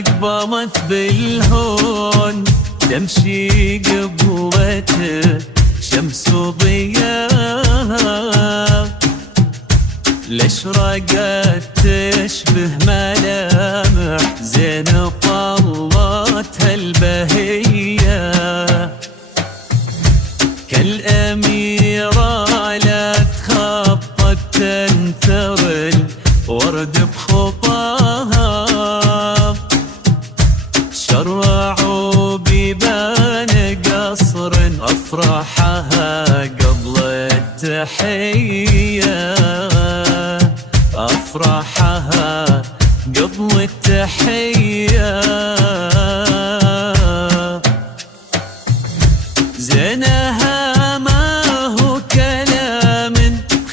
قامت بالهون تمشي قبلته شمس وضياء، الأشراقات تشبه ملامح زين طلتها البهية، كالأميرة لا تخطط تنثر الورد بخطاها، شرعوا بيبان قصر أفراحها قبل التحية، أفراحها قبل التحية، زينها ما هو كلام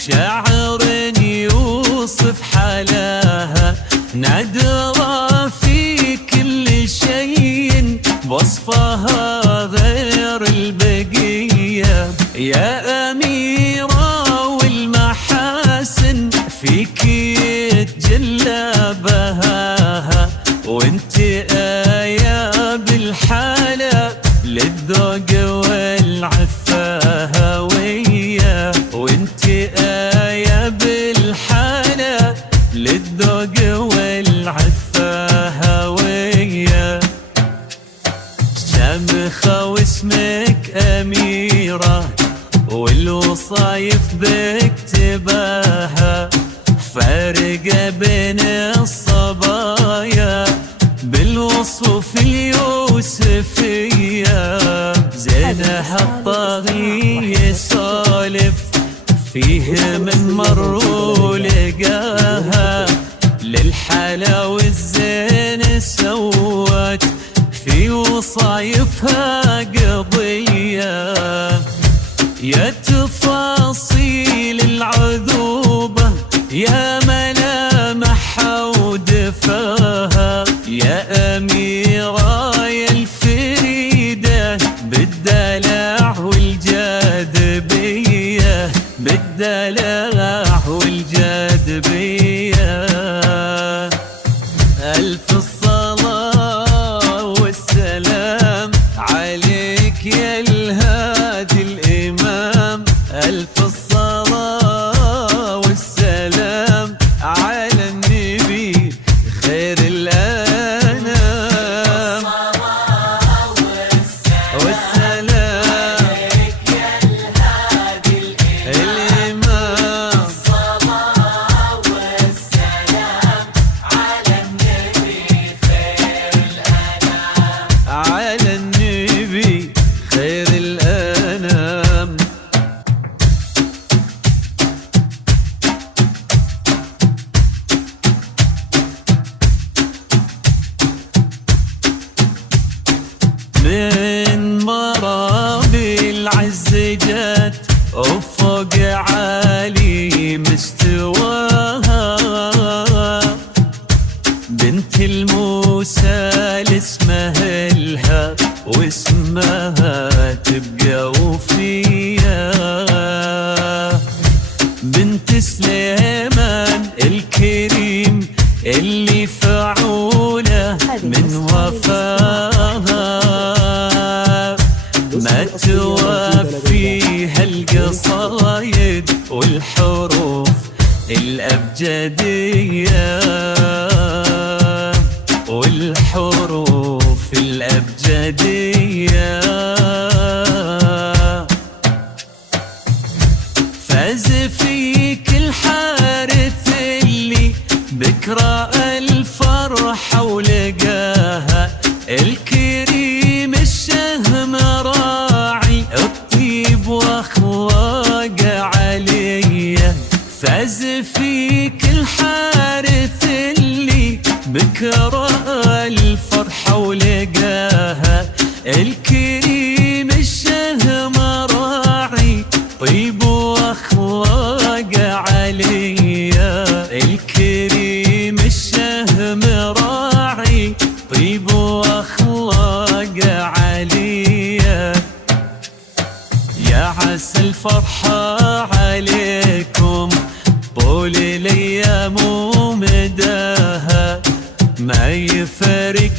شاعر يوصف حلاها، نادرة في كل شيء وصفها غير البقية، يا أميرة والمحاسن فيك يتجلى بهاها، وانت آية بالحالة للذوق والعفة هوية، وانت آية بالحالة للذوق والعفة هوية، شامخة واسمك أميرة والوصايف بكتباها، فارقة بين الصبايا بالوصف اليوسفية، زينها الطاغي يسولف فيه من مر ولقاها، للحلا والزين سوت في وصايفها قضية، يا تفاصيل العذوبة يا ملامحها ودفاها، يا أميرة يا الفريدة بالدلع والجاذبية، بالدلع والجاذبية، ألف الصلاة والسلام عليك يا الهادي الإمام، ألف الصلاة والسلام على النبي خير الأنام، والسلام عليك يا الهادي الإمام، الصلاة والسلام على النبي خير الأنام، على النبي خير الأنام. من مرابي العز جت وفوق عالي مستواها، بنت الموسى اسمها لها واسمها تبقى وفيا، بنت سليمان الكريم اللي فعوله من وفاها، ما توفيها القصايد والحروف الأبجدية، والحروف الأبجدية، فاز فيك الحارث اللي بكرة الفرحة ولقاها، الكريم الشهم راعي الطيب واخلاق عليا، فاز فيك الحارث اللي بكرة الفرحة ولقاها، الكريم الشهم راعي طيب واخلاق عليا، الكريم الشهم راعي طيب واخلاق عليا، يا عسى الفرحة عليكم طول الايام ومداها، ما يفارق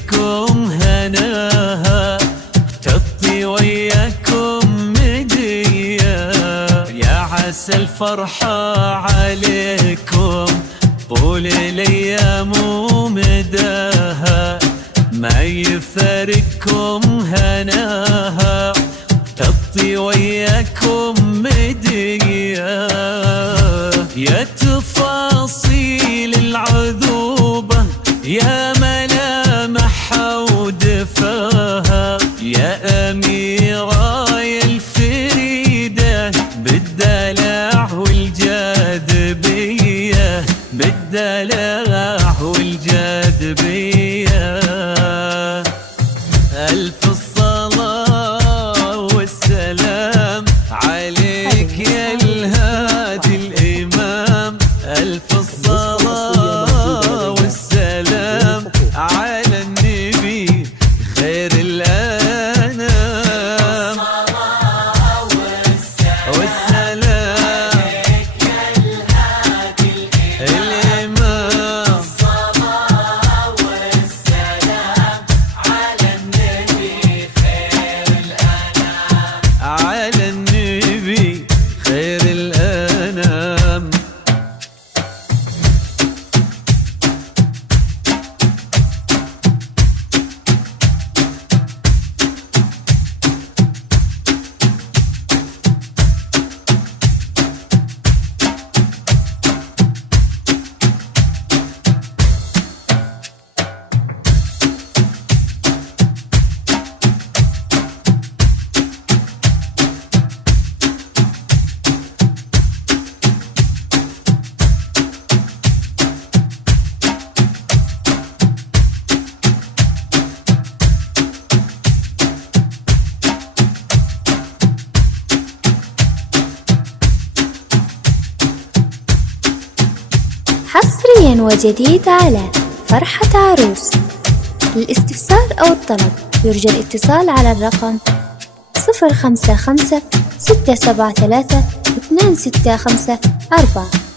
عسى الفرحة عليكم طول الأيام ومداها، ما يفارقكم هناها، تبطي وياكم مديا. يا تفاصيل العذوبة، يا ملامحها ودفاها، يا أميرة يا الفريدة بالدلع والجاذبية، بالدلع والجاذبية. ألف الصلاة والسلام عليك يا الهادي الإمام، ألف الصلاة والسلام على النبي خير الأنام. والسلام عليك يا الهادي الإمام، الصلاة والسلام على النبي خير الأنام، على النبي خير الأنام. حصريا وجديد على فرحة عروس. للاستفسار أو الطلب يرجى الاتصال على الرقم 055 673 2654.